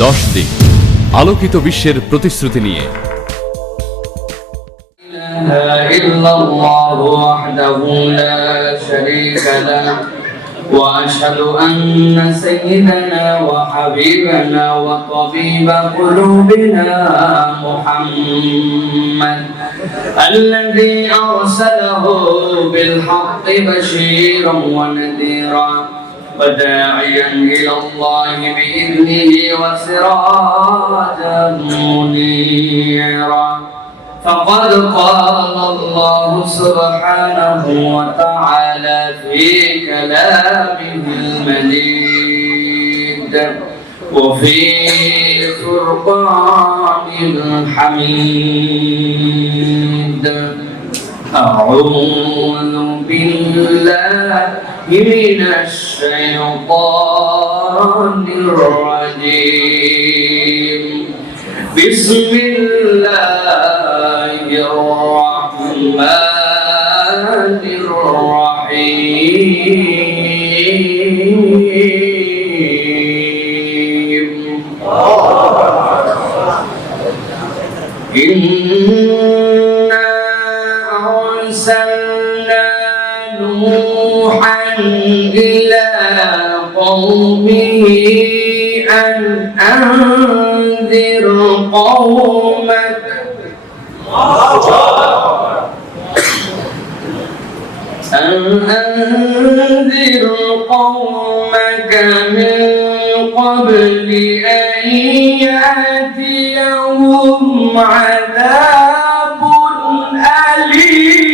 10 দিক আলোকিত বিশ্বের প্রতিশ্রুতি নিয়ে। وأشهد أن سيدنا وحبيبنا وطبيب قلوبنا محمد الذي أرسله بالحق بشيرا ونذيرا وداعيا إلى الله بإذنه وسراجا منيرا. فقد قال الله سبحانه وتعالى في كلامه المجيد وفي فرقانه الحميد. أعوذ بالله من الشيطان الرجيم. بسم الله الرحمن الرحيم. إنا أرسلنا نوحا إلى قومه أن أنذر قومك من قبل أن يأتيهم عذاب أليم.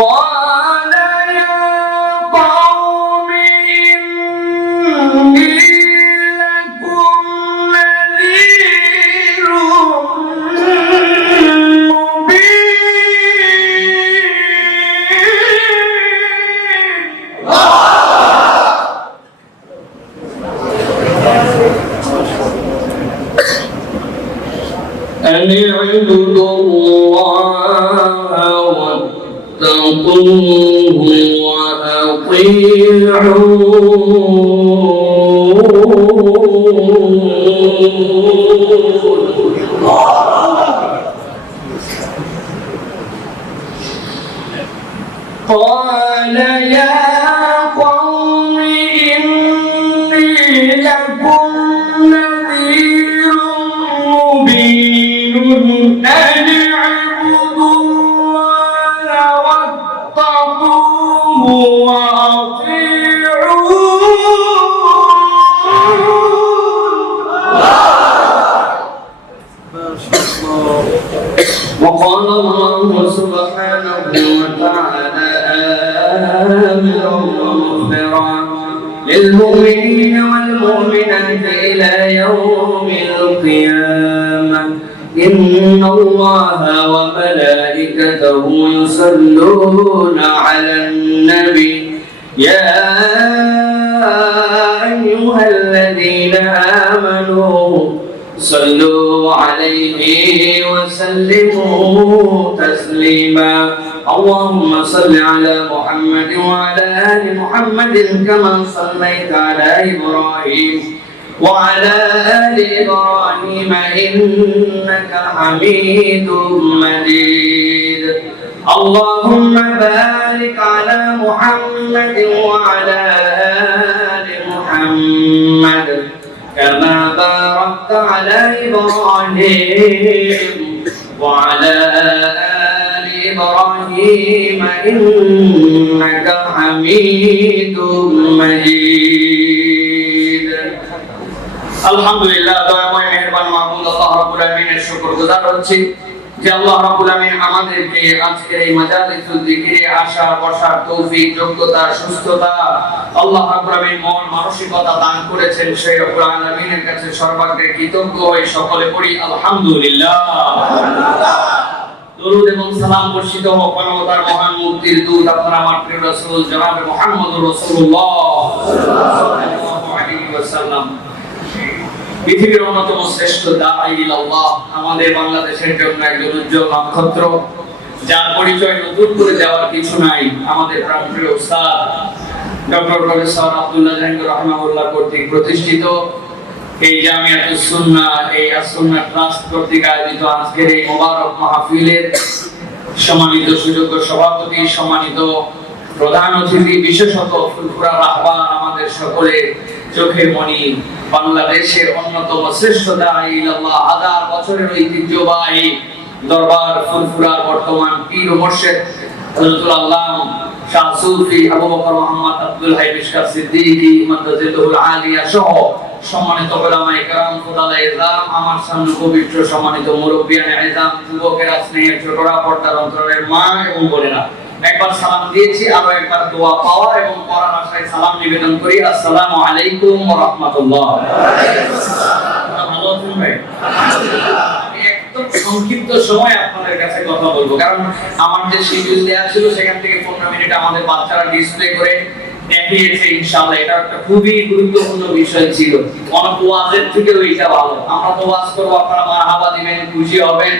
قال يا قوم إني لكم نذير أن اعبدوا الله واتقوه وأطيعون. قال يا قوم إني لكم نذير مبين أن اعبدوا الله واتقوه وأطيعون. وقال الله سبحانه وتعالى آمرا ومخبرا للمؤمنين والمؤمنات إلى يوم القيامة إن الله وملائكته يصلون على النبي يا أيها الذين آمنوا صلوا عليه وسلموا تسليما. اللهم صل على محمد وعلى آل محمد كما صليت على إبراهيم وعلى آل إبراهيم إنك حميد مجيد. اللهم بارك على محمد وعلى آل محمد كما باركت على إبراهيم وعلى آل إبراهيم إنك حميد مجيد. আলহামদুলিল্লাহ, দয়াময় মেহেরবান মাহমুদ আল্লাহ রাব্বুল আলামিনের শুকরগুজার হচ্ছি যে আল্লাহ রাব্বুল আলামিন আমাদেরকে আজকের এই মাজালিসুল যিকিরে আসা বসার তৌফিক, যোগ্যতা, সুস্থতা আল্লাহ রাব্বুল আলামিন মন মানসিকতা দান করেছেন। সেই রব্বুল আলামিনের কাছে সর্বাগ্রে কৃতজ্ঞ হয়ে সকলে পড়ি আলহামদুলিল্লাহ। দরুদ এবং সালাম বর্ষিত হোক মানবতার মহান মুক্তির দূত আপনার আমার প্রিয় রাসূল জনাব মুহাম্মদুর রাসূলুল্লাহ সাল্লাল্লাহু আলাইহি ওয়াসাল্লাম। পৃথিবীর অন্যতম শ্রেষ্ঠ দাঈ ইলাল্লাহ, আমাদের বাংলাদেশের জন্য একজন উজ্জ্বল নক্ষত্র, যার পরিচয় নতুন করে দেওয়ার কিছু নাই, আমাদের প্রাণপ্রিয় উস্তাদ ডক্টর প্রফেসর আব্দুল্লাহ জাহাঙ্গীর রাহমাহুল্লাহ কর্তৃক প্রতিষ্ঠিত এই জামিয়াতুস সুন্নাহ, এই আস-সুন্নাহ ট্রাস্ট কর্তৃক আয়োজিত আজকের এই মোবারক মাহফিলের সম্মানিত সুযোগ্য সভাপতি, সম্মানিত প্রধান অতিথি, বিশেষত ফুলফুরা রাহবার, আমাদের সকলের চোখের মণি, বাংলাদেশের অন্যতম শ্রেষ্ঠ দাঈ ইলাল্লাহ, হাজার বছরের ঐতিহ্যবাহী দরবার ফুলফুরার বর্তমান পীর ও মুর্শিদ হযরতুল আল্লামা শাহ সুফি আবু বকর মুহাম্মদ আব্দুল হাই মিশকাত সিদ্দিকী মাদ্দাজিতুল আলিয়া সহ সম্মানিত উলামায়ে কেরাম, ফুদালায়ে ইজলাম, আমার সামনে পবিত্র সম্মানিত মুরব্বিয়ানে ইজলাম, যুবকেরা, স্নেহের ছোটরা, পর্দার অন্তরের মা এবং বোনেরা, একবার সালাম দিয়েছি, আরো একবার দোয়া পাওয়া এবং করার আশায় সালাম নিবেদন করি। আসসালামু আলাইকুম ওয়া রাহমাতুল্লাহ। ভালো আছেন ভাই? আমি একদম সংক্ষিপ্ত সময় আপনাদের কাছে কথা বলবো, কারণ আমার যে শিডিউল দেয়া ছিল সেখান থেকে 15 মিনিট আমাদের বাচ্চারা ডিসপ্লে করে দেখিয়েছে। ইনশাআল্লাহ এটা একটা খুবই গুরুত্বপূর্ণ বিষয় ছিল, অনেক ওয়াজের থেকেও এটা ভালো। আমরা তো ওয়াজ করবো, আপনারা মারহাবা দিবেন, খুশি হবেন,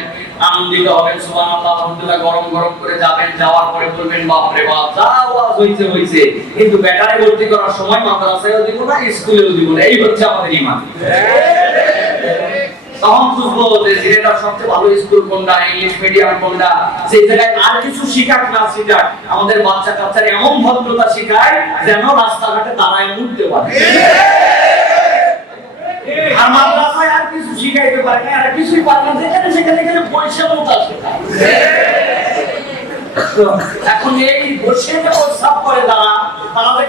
আনন্দিত হবেন, সুবহানাল্লাহ আলহামদুলিল্লাহ গরম গরম করে যাবেন, যাওয়ার পরে বলবেন বাপ রে বাপ যা ওয়াজ হইছে হইছে, কিন্তু ব্যাটারি ভর্তি করার সময় মাদ্রাসায়ও দিব না, স্কুলেও দিব না। এই হচ্ছে আমাদের ঈমান। তখন বুঝবো যে যেটা সবচেয়ে ভালো স্কুল কোনটা, ইংলিশ মিডিয়াম কোনটা, সেই জায়গায় আর কিছু শিখাক না শিখাক, আমাদের বাচ্চা কাচ্চারা এমন ভদ্রতা শিখায় যেন রাস্তাঘাটে দাঁড়ায় উঠতে পারে। আর মাদ্রাসায় আর কিছু শিখাইতে পারে না, আর কিছুই পারে না, যেখানে সেখানে গেলে পয়সা মতো শেখায়। এখন এই বসে যে প্রস্তাব করে তারা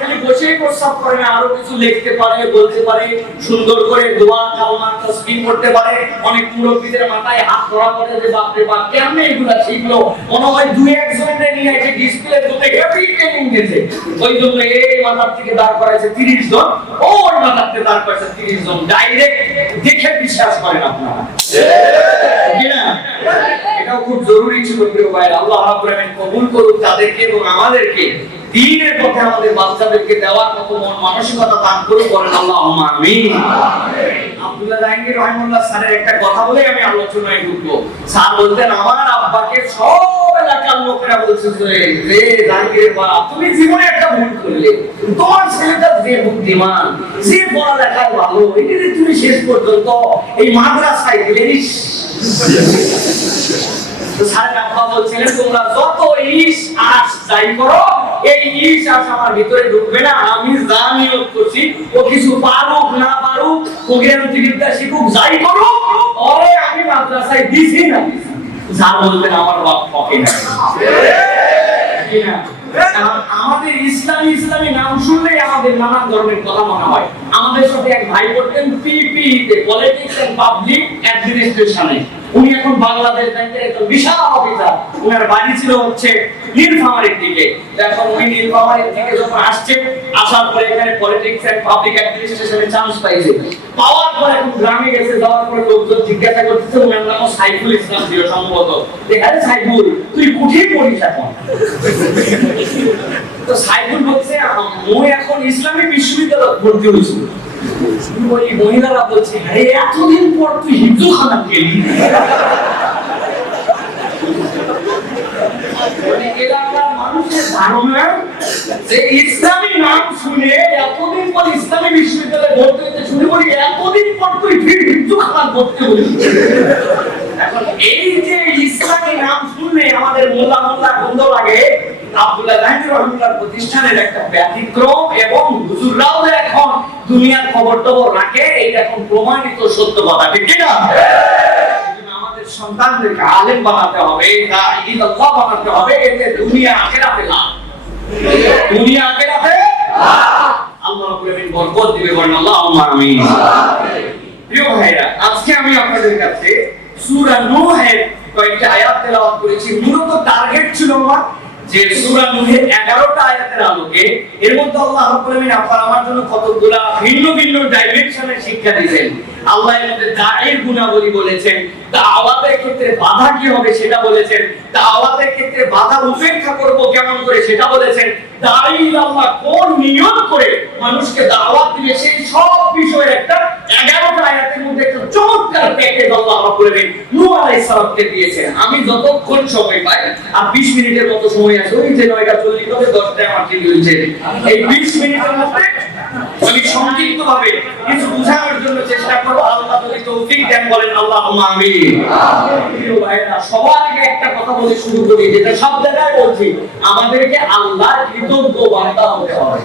খালি বসেই প্রস্তাব করে না, আরো কিছু লিখতে পারে, বলতে পারে, সুন্দর করে দোয়া কালমা তাসবিহ করতে পারে। অনেক মুরব্বিদের মাথায় হাত ধরা পড়ে যে বাপ রে বাপ কেমনে এগুলা শিখলো, মনে হয় দুই একজনের নিয়ে এসে ডিসপ্লে দিতে হেভি ট্রেনিং দিয়েছে, ওই জন্য এই মাথার থেকে দাঁড় করাইছে 30 জন, ওই মাথার থেকে দাঁড় করাইছে 30 জন, ডাইরেক্ট দেখে বিশ্বাস করেন আপনারা, ঠিক না? এটাও খুব জরুরি ছিল প্রিয় ভাই। আল্লাহ রাব্বুল আলামিন কবুল করুক তাদেরকে এবং আমাদেরকে দ্বীনের পথে আমাদের বাচ্চাদেরকে দেওয়ার মতো মন মানসিকতা দান করুক, বলেন আল্লাহুম্মা আমিন। আব্দুল্লাহ জাহাঙ্গীর রাহিমাহুল্লাহ স্যারের একটা কথা বলে আমি আলোচনায় ঢুকবো। স্যার বলতেন আমার আব্বাকে সব এলাকার লোকেরা বলছে যে জাহাঙ্গীর বাবা তুমি জীবনে একটা ভুল করলে, তোমার ছেলেটা যে বুদ্ধিমান, যে পড়ালেখায় ভালো, এটা তুমি শেষ পর্যন্ত এই মাদ্রাসায় গেলে স্যারের আব্বা বলছিলেন তোমরা যত ইস আস যাই করো, এই ইস আস আমার ভিতরে ঢুকবে না। আমি যা নিয়ত করছি ও কিছু পারুক না পারুক, ও জ্ঞানবিদ্যা শিখুক, যাই করুক, ওরে আমি মাদ্রাসায় দিছি না। স্যার বলতেন আমার বাপ পকে না, ঠিক না? আমাদের ইসলামী নাম শুনলেই আমাদের নানান ধরনের কথা মনে হয়। আমাদের সাথে এক ভাই পড়তেন পিপিতে, পলিটিক্স এন্ড পাবলিক অ্যাডমিনিস্ট্রেশনে। উনি এখন বাংলাদেশ ব্যাংকের একজন বিশাল অফিসার। উনার বাড়ি ছিল হচ্ছে নীলফামারীর দিকে। এখন উনি নীলফামারীর থেকে যখন আসছেন, আসার পরে এখানে পলিটিক্স এন্ড পাবলিক অ্যাডমিনিস্ট্রেশনে চান্স পাইছে। পাওয়ার পরে এখন গ্রামে গেছে, যাওয়ার পরে লোকজন জিজ্ঞাসা করতেছে, উনার নাম সাইফুল ইসলাম ছিল সম্ভবত। দেখালে সাইফুল তুই কোথায় পড়িস এখন? তো সাইফুল বলছে আমি এখন ইসলামী বিশ্ববিদ্যালয়ে ভর্তি হয়েছি। ওই মহিলারা বলছে আরে এতদিন পর তুই হিন্দুখানা গেলি? এলাকার মানুষের ধারণা যে ইসলামী নাম শুনে এতদিন পর ইসলামী বিশ্ববিদ্যালয়ে ভর্তি হতে শুরু করি, এতদিন পর তুই ফির হিন্দুখানা ভর্তি হলি। এখন এই যে ইসলামী নাম শুনলে আমাদের মোল্লা গন্ধ লাগে, আব্দুল্লাহ জাহাঙ্গীর রাহিমাহুল্লাহ প্রতিষ্ঠানের একটা ব্যতিক্রম, এবং হুজুররাও যে এখন দুনিয়ার খবর রাখে, এটা এখন প্রমাণিত সত্য কথা, ঠিক না? আমাদের সন্তানদেরকে আলেম বানাতে হবে, দাঈ-ইল্লাহ বানাতে হবে, এতে দুনিয়া আখিরাতে লাভ, দুনিয়া আখিরাতে লাভ। আল্লাহ রাব্বুল আলামিন বরকত দিবে, বলেন আল্লাহুম্মা আমিন। প্রিয় ভাইরা, আজকে আমি আপনাদের কাছে সূরা নূহের কয়েকটা আয়াত তেলাওয়াত করেছি। মূলত টার্গেট ছিল আমার যে সূরা নূহের 11টা আয়াতের আলোকে এর মধ্যে আল্লাহ রাব্বুল আলামিন আপনার আমার জন্য কতগুলা ভিন্ন ভিন্ন ডাইমেনশনের শিক্ষা দিয়েছেন। আল্লাহ এর মধ্যে দায়ের গুণাবলী বলেছেন, দাওয়াতের ক্ষেত্রে বাধা কি হবে সেটা বলেছেন, দাওয়াতের ক্ষেত্রে বাধা উপেক্ষা করব কেমন করে সেটা বলেছেন, দাঈ আল্লাহ কোন নিয়ত করে মানুষকে দাওয়াত দিবে সেই সব বিষয়ের একটা 11টা আয়াতের মধ্যে একটা চমৎকার প্যাকেজ আল্লাহ রাব্বুল আলামিন নূহ আলাইহিস সালামকে দিয়েছেন। আমি যতক্ষণ সময় পাই আর 20 মিনিটের মতো সময় আছে, ওই যে 9:40 হবে 10টায় আমার ঠিক হয়েছে, এই 20 মিনিটের মধ্যে আমি সংক্ষিপ্তভাবে কিছু বোঝানোর জন্য চেষ্টা করব। আল্লাহ যদি তৌফিক দেন বলেন আল্লাহুম্মা আমিন। প্রিয় ভাইরা, সবার আগে একটা কথা বলে শুরু করি, যেটা সব জায়গায় বলছি, আমাদেরকে আল্লাহর কৃতজ্ঞ বান্দা হতে হবে।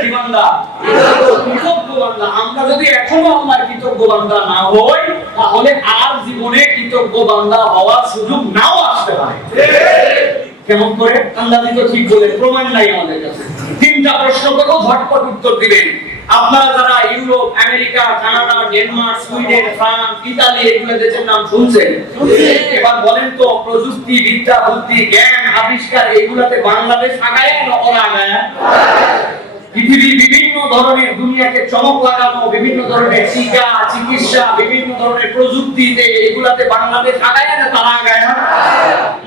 কি বান্দা? কৃতজ্ঞ বান্দা। আমরা যদি এখনো আল্লাহর কৃতজ্ঞ বান্দা না হই, তাহলে আর জীবনে কৃতজ্ঞ বান্দা হওয়ার সুযোগ নাও আসতে পারে। কেমন করে? আন্দাজি তো ঠিক বলে, প্রমাণ নাই আমাদের কাছে। 3টা প্রশ্ন করব, ঝটপট উত্তর দিবেন। আপনারা যারা Europe, America, Canada, Denmark, Sweden, France, Italy এগুলো দেশের নাম শুনছেন, এবার বলেন তো প্রযুক্তি, বিদ্যা, বুদ্ধি, জ্ঞান, আবিষ্কার এগুলাতে বাংলাদেশ আগায় না ওরা আগায়? পৃথিবীর বিভিন্ন ধরনের দুনিয়াকে চমক লাগানো বিভিন্ন ধরনের টিকা, চিকিৎসা, বিভিন্ন ধরনের প্রযুক্তিতে এগুলাতে বাংলাদেশ আগায় না তারা আগায়?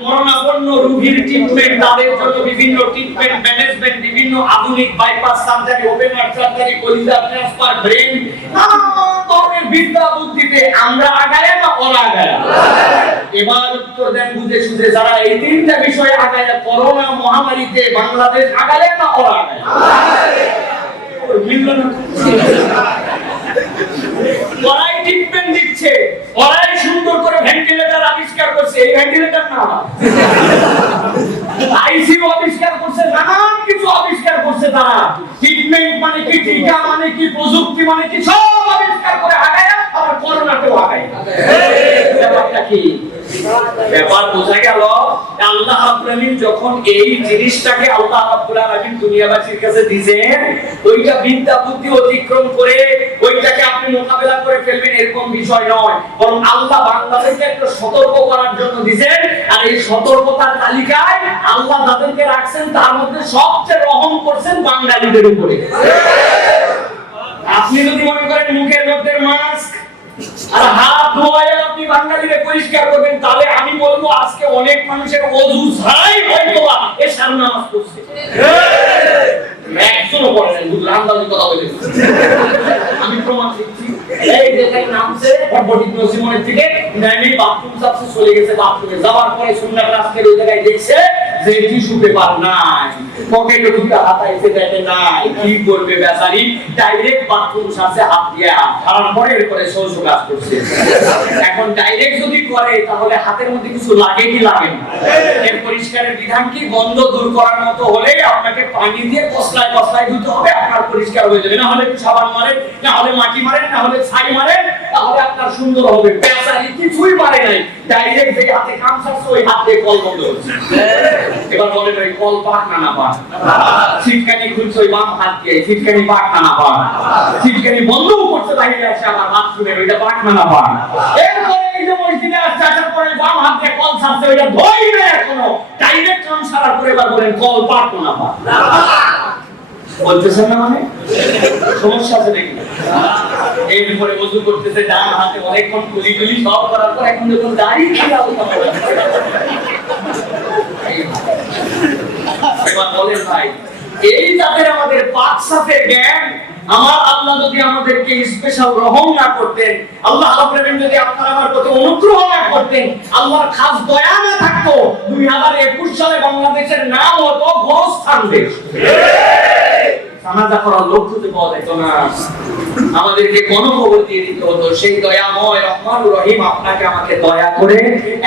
মরণাপন্ন রোগীর ট্রিটমেন্ট, তাদের জন্য বিভিন্ন ট্রিটমেন্ট ম্যানেজমেন্ট, বিভিন্ন আধুনিক bypass surgery, open heart surgery, কলিজা ট্রান্সফার, ব্রেন, নানা ধরনের বিদ্যা বুদ্ধিতে আমরা আগায় না ওরা আগায়? এবার উত্তর দেন বুঝে সুঝে, যারা এই 3টা বিষয়ে আগায়, করোনা মহামারীতে বাংলাদেশ আগায় না ওরা আগায়? ওরাই ট্রিটমেন্ট দিচ্ছে, ওরাই সুন্দর করে ভেন্টিলেটর আবিষ্কার করছে, এই ভেন্টিলেটর না, আইসিইউ আবিষ্কার করছে, নানান কিছু আবিষ্কার করছে তারা। ট্রিটমেন্ট মানে কি, টিকা মানে কি, প্রযুক্তি মানে কি, সব আবিষ্কার করে আগায়, আবার করোনাতেও আগায়। ব্যাপারটা কি? ব্যাপার বোঝা গেল, আল্লাহ রাব্বুল আলামিন যখন এই জিনিসটাকে আল্লাহ রাব্বুল আলামিন দুনিয়াবাসীর কাছে দিবেন, ওইটা বিদ্যা বুদ্ধি অতিক্রম করে ওইটাকে আপনি মোকাবেলা করে ফেলবেন এরকম বিষয় নয়, বরং আল্লাহ বাংলাদেশকে একটু সতর্ক করার জন্য দিবেন। আর এই সতর্কতার তালিকায় আল্লাহ যাদেরকে রাখছেন তার মধ্যে সবচেয়ে রহম করছেন বাঙালিদের উপরে। আপনি যদি মনে করেন মুখের মধ্যে মাস্ক আর হাত ধোয়ায় আপনি বাঙালিরে পরিষ্কার করবেন, তাহলে আমি বলবো আজকে অনেক মানুষের ওযু ছাড়াই হয়তো এশার নামাজ পড়ছে। একজনও পড়েন, বুঝলাম আন্দাজে কথা বলে আমি প্রমাণ দিচ্ছি। এই যেখানে নামছে বডি নসিমনের থেকে নামি বাথরুম সাথে চলে গেছে, বাথরুমে যাওয়ার পরে সুন্নাত রাস্তার ওই জায়গায় দেখছে যে টিস্যু পেপার নাই, পকেটে দুটো হাতাইছে দেখে নাই, কি করবে বেচারি, ডাইরেক্ট বাথরুম সাথে হাত দিয়ে আর পরে এরপরে শৌচ কাজ করছে। এখন ডাইরেক্ট যদি করে তাহলে হাতের মধ্যে কিছু লাগে কি লাগে না? এর পরিষ্কারের বিধান কি? গন্ধ দূর করার মতো হলে আপনাকে পানি দিয়ে কসলায় কসলায় ধুতে হবে, আপনার পরিষ্কার হয়ে যাবে। না হলে সাবান মারেন, না হলে মাটি মারেন, না হলে ছাই মারেন, তাহলে আপনার সুন্দর হবে। বেচারি কিছুই পারে নাই, ডাইরেক্ট যে হাতে কাম ছাড়ছে ওই হাত দিয়ে কল বন্ধ হচ্ছে। এবার বলেন ওই কল পাক না না পাক? ছিটকানি খুলছে ওই বাম হাত দিয়ে, ছিটকানি পাক না না পাক? ছিটকানি বন্ধও করছে বাইরে আসে আমার বাথরুমের, ওইটা পাক না না পাক? এরপরে এই যে মসজিদে আসছে, আসার পরে বাম হাত দিয়ে কল ছাড়ছে, ওইটা ধোই না এখনো, ডাইরেক্ট কাম ছাড়ার পরে এবার বলেন কল পাক না পাক? বলতেছেন না, মানে সমস্যা আছে নাকি? এরপরে ওযু করতেছে ডান হাতে, অনেকক্ষণ কুলি টুলি সব করার পর এখন যখন দাঁড়িয়ে খেলা এবার বলেন ভাই, এই যাদের আমাদের পাক সাফের জ্ঞান, আমার আল্লাহ যদি আমাদেরকে স্পেশাল রহম না করতেন, আল্লাহ রাব্বুল আলামিন যদি আপনার আমার প্রতি অনুগ্রহ না করতেন, আল্লাহর খাস দয়া না থাকতো, 2021 সালে বাংলাদেশের নাম হতো গোরস্থান দেশ। জানাজা করার লোক খুঁজে পাওয়া যেত না, আমাদেরকে গণখবর দিয়ে দিতে হতো। সেই দয়াময় রহমানুর রহিম আপনাকে আমাকে দয়া করে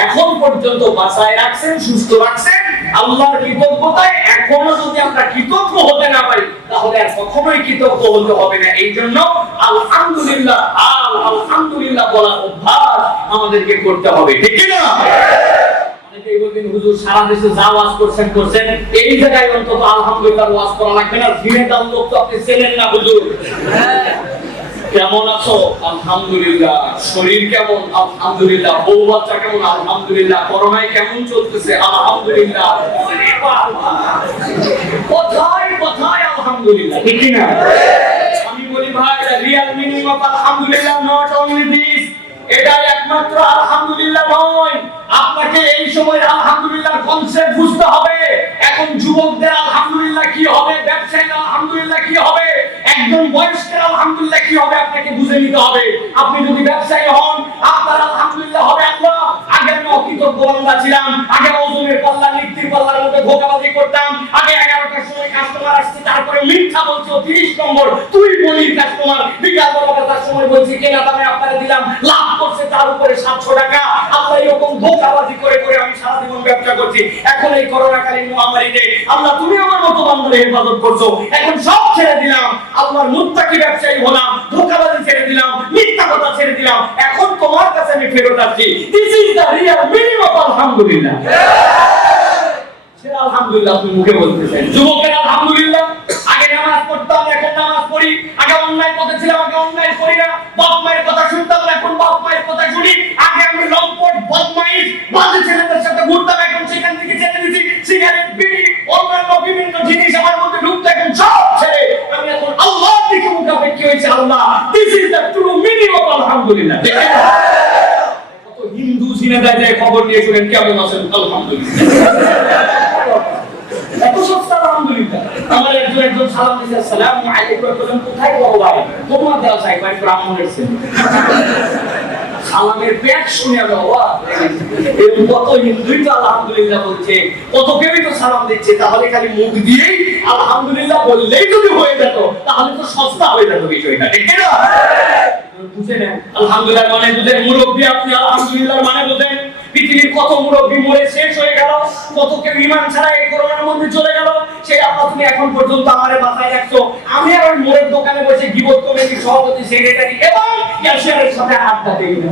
এখন পর্যন্ত বাঁচায় রাখছেন, সুস্থ রাখছেন। আল্লাহর কৃতজ্ঞতায় এখনো যদি আমরা কৃতজ্ঞ হতে না পারি, তাহলে আর কখনোই কৃতজ্ঞ হতে হবে না। এই জন্য আলহামদুলিল্লাহ আলহামদুলিল্লাহ বলার অভ্যাস আমাদেরকে করতে হবে, ঠিক কি না? হুজুর সারা দেশে যা ওয়াজ করছেন, এই জায়গায় অন্তত আলহামদুলিল্লাহ ওয়াজ করা লাগবে না। ধীরে দাম লোক তো আপনি চেনেন না হুজুর। কেমন আছো? আলহামদুলিল্লাহ। শরীর কেমন? আলহামদুলিল্লাহ। বউ বাচ্চা কেমন? আলহামদুলিল্লাহ। করোনায় কেমন চলতেছে? আলহামদুলিল্লাহ। কোথায় কোথায় আলহামদুলিল্লাহ, ঠিক না? আমি বলি ভাই, Realme meaning of alhamdulillah not only this, এটা একমাত্র আলহামদুলিল্লাহ নয়, আপনাকে এই সময় আলহামদুলিল্লাহর কনসেপ্ট বুঝতে হবে। এখন যুবকদের আলহামদুলিল্লাহ কি হবে, ব্যবসায়ীদের আলহামদুলিল্লাহ কি হবে, একজন বয়স্কের আলহামদুলিল্লাহ কি হবে, আপনাকে বুঝে নিতে হবে। আপনি যদি ব্যবসায়ী হন, আপনার আলহামদুলিল্লাহ হবে আল্লাহ, আগে আমি অকৃতজ্ঞ বান্দা ছিলাম, আগে ওজনের পাল্লা লিখতির পাল্লার মধ্যে ধোঁকাবাজি করতাম, আগে 11টার সময় কাস্টমার আসছে তারপরে মিথ্যা বলছো 30 নম্বর তুই বলির কাস্টমার, বিকাল বেলা তার সময় বলছি কেনা দামে আপনারা দিলাম, লাভ করছে তার উপরে 700 টাকা। আল্লাহ এরকম ধোঁকাবাজি করে করে আমি সারা জীবন ব্যবসা করছি। এখন এই করোনাকালীন মহামারীতে আল্লাহ তুমি আমার মতো বান্দাদের হেফাজত করছো, এখন সব ছেড়ে দিলাম, আল্লাহর মুত্তাকি ব্যবসায়ী হলাম, ধোঁকাবাজি ছেড়ে দিলাম, মিথ্যা কথা ছেড়ে দিলাম, এখন তোমার কাছে আমি ফেরত আসছি। This is the real meaning of আলহামদুলিল্লাহ। সেটা আলহামদুলিল্লাহ আপনি মুখে বলতেছেন। যুবকের আলহামদুলিল্লাহ, আগে নামাজ পড়তাম এখন নামাজ পড়ি, আগে অন্যায় পথে ছিলাম এখন অন্যায় করি না, বাপ মায়ের কথা শুনতাম এখন বাপ মায়ের কথা শুনি, আগে আমি লম্পট বদমাইশ বাজে ছেলেদের সাথে ঘুরতাম এখন সেখান থেকে ছেড়ে দিয়েছি, সিগারেট বিড়ি অন্যান্য বিভিন্ন জিনিস আমার মধ্যে ঢুকতো এখন সব ছেড়ে আমি এখন আল্লাহর দিকে মুখাপেক্ষী হয়েছে। Allah, this is the true meaning of আলহামদুলিল্লাহ। কত হিন্দু সিনেমায় যায় খবর নিয়ে শুনেন কেমন আছেন আলহামদুলিল্লাহ, এত সস্তা আলহামদুলিল্লাহ। আমার একজন সালাম দিয়েছে আসসালামু আলাইকুম, বললাম কোথায় বড় ভাই, তোমার দেওয়া চাই ভাই ব্রাহ্মণের ছেলে, সালামের পেট শুনে বাবা এরকম কত হিন্দুই তো আলহামদুলিল্লাহ বলছে, কত কেউই তো সালাম দিচ্ছে, তাহলে খালি মুখ দিয়েই আলহামদুলিল্লাহ বললেই যদি হয়ে যেত তাহলে তো সস্তা হয়ে যেত বিষয়টা, ঠিক না? বুঝে নেন আলহামদুলিল্লাহ মানে বুঝেন, মুরব্বী আপনি আলহামদুলিল্লাহ মানে বুঝেন। পৃথিবীর কত মুরব্বী মরে শেষ হয়ে গেল, কত কেউ ঈমান ছাড়া এই করোনার মধ্যে চলে গেল, সেই আল্লাহ তুমি এখন পর্যন্ত আমারে বাঁচায় রাখছো। আমি আর ওই মোড়ের দোকানে বসে গিবত কমিটির সভাপতি সেক্রেটারি এবং ক্যাশিয়ারের সাথে আড্ডা দিই না,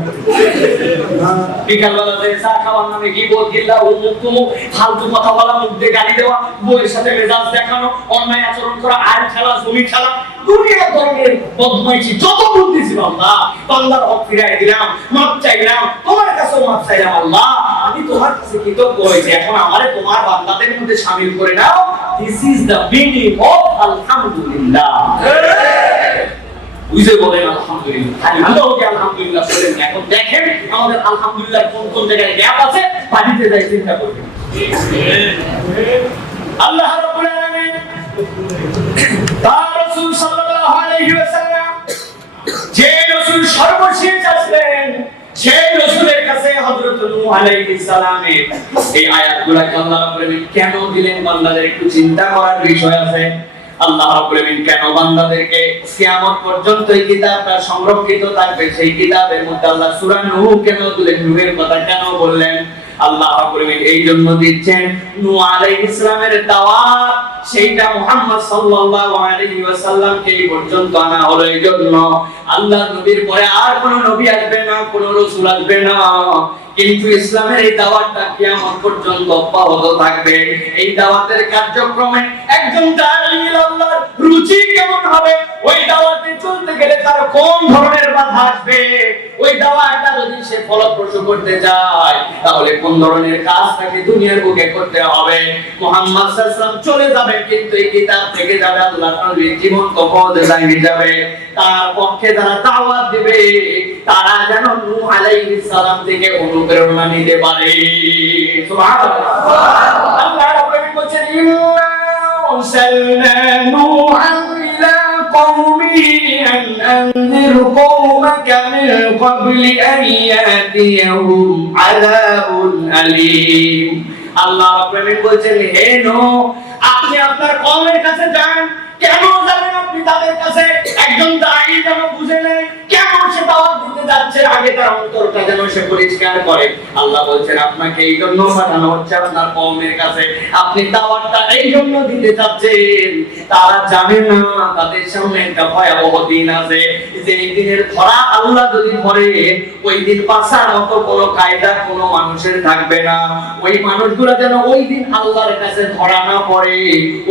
বিকালবেলা যে চা খাওয়ার নামে গিবত গিল্লা উমুক তুমুক ফালতু কথা বলা, মুখ দিয়ে গালি দেওয়া, বউয়ের সাথে মেজাজ দেখানো, অন্যায় আচরণ করা, আইন খেলা, জমি খেলা, দুনিয়া ধরনের বদমাইশি যত বুদ্ধি ছিল আল্লাহ, বান্দার হক ফিরাই দিলাম, মাপ চাইলাম, তোমার কাছে মাপ চাইলাম আল্লাহ, আমি তোমার কাছে কৃতজ্ঞ হয়েছি, এখন আমারে তোমার বান্দাদের মধ্যে শামিল করে নাও। This is the meaning of আলহামদুলিল্লাহ। বুঝে বলেন আলহামদুলিল্লাহ, খালি আল্লাহকে আলহামদুলিল্লাহ বলেন। এখন দেখেন আমাদের আলহামদুলিল্লাহ কোন কোন জায়গায় গ্যাপ আছে, বাড়িতে যাই চিন্তা করবেন। আল্লাহ রাব্বুল আলামিন তার রাসূল সাল্লাল্লাহু আলাইহি ওয়াসাল্লাম যে রাসূল সর্বশেষ আসলেন, সেই রাসূলের কাছে হযরত নূহ আলাইহিস সালামের এই আয়াতগুলোকে আল্লাহ রাব্বুল আলামিন কেন দিলেন, বান্দাদের একটু চিন্তা করার বিষয় আছে। আল্লাহ রাব্বুল আলামিন কেন বান্দাদেরকে কিয়ামত পর্যন্ত এই কিতাবটা সংরক্ষিত থাকবে, সেই কিতাবের মধ্যে আল্লাহ সূরা নূহ কেন দিলেন, নূহের কথা কেন বললেন, আল্লাহ রাব্বুল আলামিন এই জন্য দিচ্ছেন নূহ আলাইহিস সালামের দাওয়াত সেইটা মুহাম্মদ সাল্লাল্লাহু আলাইহি ওয়াসাল্লামকে এই পর্যন্ত আনা হলো। এই জন্য আল্লাহ নবীর পরে আর কোন নবী আসবে না, কোন রাসূল আসবে না, কিন্তু ইসলামের এই দাওয়াতটা কিয়ামত পর্যন্ত অব্যাহত থাকবে। এই দাওয়াতের কার্যক্রমে একজন দাঈ আল্লাহর রুচি কেমন হবে, ওই দাওয়াতে চলতে গেলে তার কোন ধরনের বাধা আসবে, ওই দাওয়াতটা যদি সে ফলপ্রসূ করতে চায় তাহলে কোন ধরনের কাজ তাকে দুনিয়ার বুকে করতে হবে। মুহাম্মদ সাল্লাল্লাহু আলাইহি ওয়াসাল্লাম চলে যাবে কিন্তু এই কিতাব থেকে যাবে, আল্লাহর নবীর জীবন কবজ হয়ে যাবে। তার পক্ষে যারা দাওয়াত দিবে তারা যেন নূহ আলাইহিস সালাম থেকে অনুপ্রেরণা নিতে পারে। সুবহানাল্লাহ। আল্লাহ রাব্বুল আলামিন বলেন ইন্না আরসালনা নূহান ইলা কওমিহি আন আনজির কওমাকা মিন ক্বাবলি আন ইয়াতিয়াহুম আযাবুন আলীম। আল্লাহ রাব্বুল আলামিন বলেন হে নূহ, আপনি আপনার কওমের কাছে যান। কেন যাবেন আপনি তাদের কাছে? একজন দাঈ যেন বুঝে নেয় কেমন সে দাওয়াত দিতে যাচ্ছে, আগে তার অন্তরটা যেন সে পরিষ্কার করে। আল্লাহ বলছেন আপনাকে এই জন্য পাঠানো হচ্ছে আপনার কওমের কাছে, আপনি দাওয়াতটা এই জন্য দিতে চাচ্ছেন। তারা জানে না তাদের সামনে একটা ভয়াবহ দিন আছে, যে এই দিনের ধরা আল্লাহ যদি ধরে ওই দিন বাঁচার মতো কোনো কায়দা কোনো মানুষের থাকবে না। ওই মানুষগুলো যেন ওই দিন আল্লাহর কাছে ধরা না পড়ে,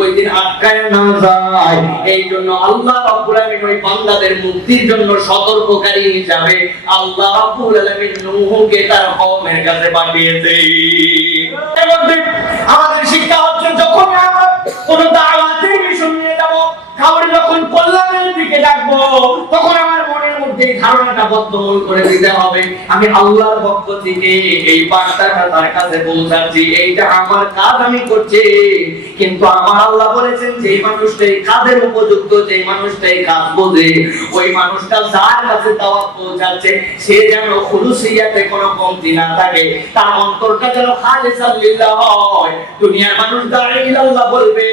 ওই দিন আটকায় না যায়। এই জন্য আল্লাহ রাব্বুল আলামিন ওই বান্দাদের মুক্তির জন্য সতর্ককারী হিসাবে আল্লাহ রাব্বুল আলামিন নূহকে তার কওমের কাছে পাঠিয়েছে। আমাদের শিক্ষা হচ্ছে যখন আমরা কোন দাওয়াতের মিশন নিয়ে যাব, কাউকে যখন কল্যাণের দিকে ডাকবো, তখন আমার মনে ধারণাটা বদ্ধমূল করে দিতে হবে। আমি আল্লাহর পক্ষ থেকে এই বার্তাটা তার কাছে পৌঁছাচ্ছি, এইটা আমার কাজ আমি করছি। কিন্তু আমার আল্লাহ বলেছেন যে মানুষটাই কাজের উপযুক্ত, যে মানুষটাই কাজ বোঝে, ওই মানুষটা যার কাছে দাওয়াত পৌঁছাচ্ছে সে যেন খুলুসিয়াতে কোনো কমতি না থাকে, তার অন্তরটা যেন খালিসান লিল্লাহ হয়। দুনিয়ার মানুষ দাঈ ইলাল্লাহ বলবে,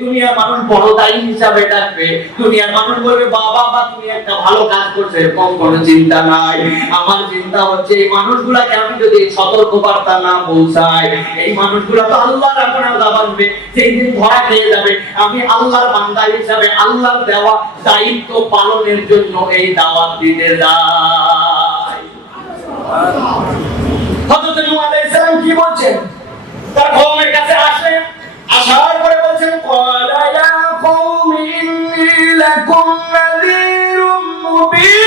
দুনিয়ার মানুষ বড় দাঈ হিসাবে ডাকবে, দুনিয়ার মানুষ বলবে বাবা বা তুমি একটা ভালো কাজ করছো, এরকম কোনো চিন্তা নাই। আমার চিন্তা হচ্ছে এই মানুষগুলাকে আমি যদি সতর্ক বার্তা না পৌঁছাই, এই মানুষগুলা তো আল্লাহর আপনার দাবানবে, সেই দিন ধরা খেয়ে যাবে। আমি আল্লাহর বান্দা হিসাবে আল্লাহর দেওয়া দায়িত্ব পালনের জন্য এই দাওয়াত দিতে যাই। হযরত নূহ আলাইহিস সালাম কি বলছেন? তার কওমের কাছে আসলেন, আসার পরে বলছেন ক্বালা ইয়া কওমি ইন্নী লাকুম নাযীরুম মুবিন।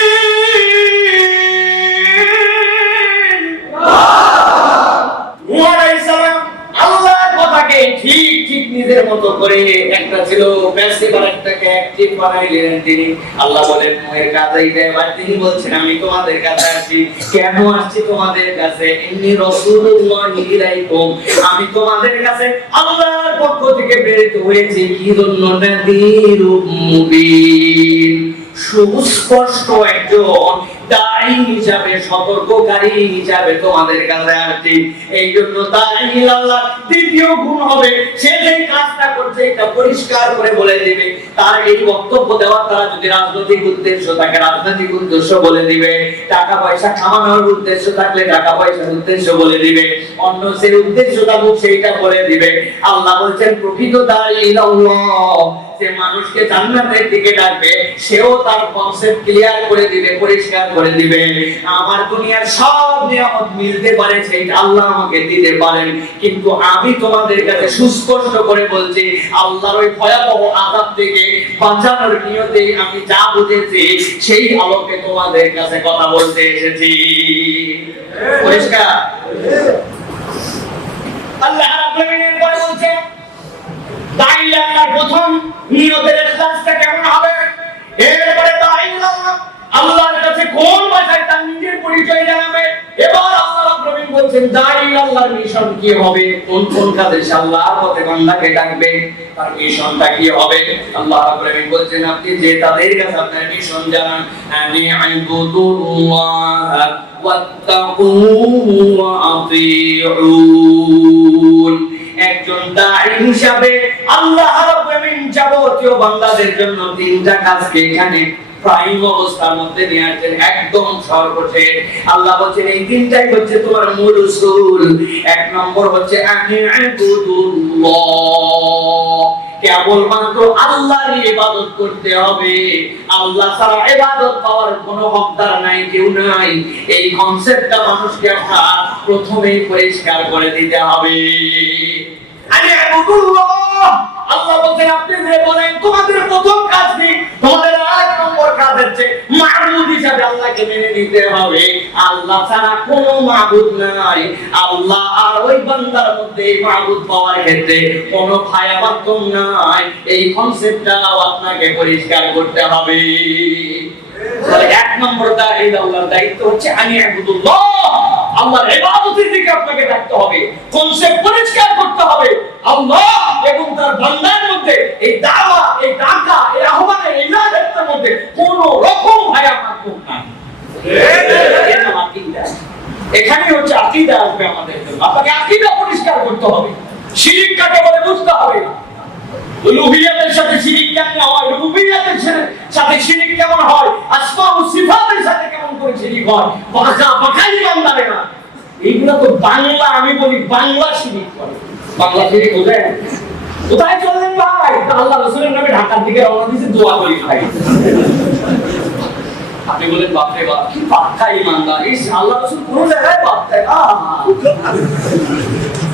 নূহ আলাইহিস সালাম আল্লাহর কথাকে ঠিক ঠিক নিজের মতো করে, একটা ছিল প্যাসিভ আর একটাকে অ্যাক্টিভ বানাইলেন তিনি। আল্লাহ বলেন নূহের কাছেই এবার তিনি বলছেন আমি তোমাদের কাছে আসছি। কেন আসছি তোমাদের কাছে? ইন্নী রাসূলুল্লাহি ইলাইকুম, আমি তোমাদের কাছে আল্লাহর পক্ষ থেকে প্রেরিত হয়েছি। কি জন্য? নাযীরুম মুবিন, সুস্পষ্ট একজন দাঈ হিসাবে, সতর্ককারী হিসাবে তোমাদের কাছে আসছি। এই জন্য দাঈ ইলাল্লাহ দ্বিতীয় গুণ হবে, সে যে কাজটা করছে এটা পরিষ্কার করে বলে দিবে। তার এই বক্তব্য দেওয়ার দ্বারা যদি রাজনৈতিক উদ্দেশ্য থাকে রাজনৈতিক উদ্দেশ্য বলে দিবে, টাকা পয়সা কামানোর উদ্দেশ্য থাকলে টাকা পয়সার উদ্দেশ্য বলে দিবে, অন্য যে উদ্দেশ্য থাকুক সেইটা বলে দিবে। আল্লাহ বলছেন প্রকৃত দাঈ ইলাল্লাহ যে মানুষকে জান্নাতের দিকে ডাকবে, সেও তার কনসেপ্ট ক্লিয়ার করে দিবে, পরিষ্কার করে দিবে। আমার দুনিয়ার সব নিয়ামত মিলতে পারে, সেইটা আল্লাহ আমাকে দিতে পারেন, কিন্তু আমি তোমাদের কাছে সুস্পষ্ট করে বলছি আল্লাহর ওই ভয়াবহ আযাব থেকে বাঁচানোর নিয়তে আমি যা বুঝেছি সেই আলোকে তোমাদের কাছে কথা বলতে এসেছি। পরিষ্কার? আল্লাহ রাব্বুল আলামিন বলছেন দাঈ ইলাল্লাহর প্রথম নিয়তের ইখলাসটা কেমন হবে? এরপরে দাঈ ইলাল্লাহ আল্লাহর কাছে কোন ভাষায় তার নিজের পরিচয় জানাবে। এবার আল্লাহ রাব্বুল আলামিন বলছেন দাঈ ইলাল্লাহর মিশন কি হবে, কোন কোন কাজে সে আল্লাহর পথে বান্দাকে ডাকবে, তার মিশনটা কি হবে। আল্লাহ রাব্বুল আলামিন বলছেন আপনি যে তাদের কাছে আপনার মিশন জানান, আনি আইবুদুল্লাহ ওয়াত্তাকুহু ওয়া আতিউন। একজন দাঈ হিসাবে আল্লাহ রাব্বুল আলামিন যাবতীয় বান্দাদের জন্য তিনটা কাজকে এখানে প্রাইম অবস্থার মধ্যে নিয়ে আসছেন, একদম সর্বশেষ। আল্লাহ বলছেন এই তিনটাই হচ্ছে তোমার মূল উসুল। এক নম্বর হচ্ছে আনি'বুদুল্লাহ, কেবলমাত্র আল্লাহরই ইবাদত করতে হবে, আল্লাহ ছাড়া ইবাদত পাওয়ার কোনো হকদার নাই, কেউ নাই। এই কনসেপ্টটা মানুষকে আপনার প্রথমেই পরিষ্কার করে দিতে হবে। আনি'বুদুল্লাহ, আল্লাহ বলেন আপনি যে বলেন তোমাদের প্রথম কাজ কি, তোমাদের এক নম্বর কাজ হচ্ছে মাবুদ হিসাবে আল্লাহকে মেনে নিতে হবে। আল্লাহ ছাড়া কোনো মাবুদ নাই। আল্লাহ আর ওই বান্দার মধ্যে মাবুদ পাওয়ার ক্ষেত্রে কোনো ভায়াবাদম নাই। এই কনসেপ্টটাও আপনাকে পরিষ্কার করতে হবে। তাহলে এক নম্বর দাঈ আল্লাহর দায়িত্ব হচ্ছে আনি'বুদুল্লাহ, আল্লাহর ইবাদতের দিকে আপনাকে ডাকতে হবে, কনসেপ্ট পরিষ্কার করতে হবে। আল্লাহ এবং তার বান্দার মধ্যে এই দাওয়া, এই ডাকা, এই আহ্বান, এই ইবাদতের মধ্যে কোনো রকম ভায়াবাদম নাই। এখানে হচ্ছে আকীদা আসবে আমাদের জন্য। আপনাকে আকীদা পরিষ্কার করতে হবে, শিরক কাকে বলে বুঝতে হবে, উলুহিয়াতের সাথে শিরক কেমন হয়, রুবুবিয়্যাতের সাথে শিরক কেমন হয়, আসমা ও সিফাতের সাথে কেমন করে শিরক হয়, বাকাই বান্দারে না। এইগুলা তো বাংলা, আমি বলি বাংলা শিরক করে। বাংলা শিরক বোঝেন? কোথায় চললেন ভাই? আল্লাহ রাসূলের নামে ঢাকার দিকে রওনা দিয়েছে, দোয়া করি ভাই। আপনি বলেন বাপরে বাপ কি পাক্কা ইমানদার, এই আল্লাহ রাসূল কোন জায়গায় বাপ দেয় না।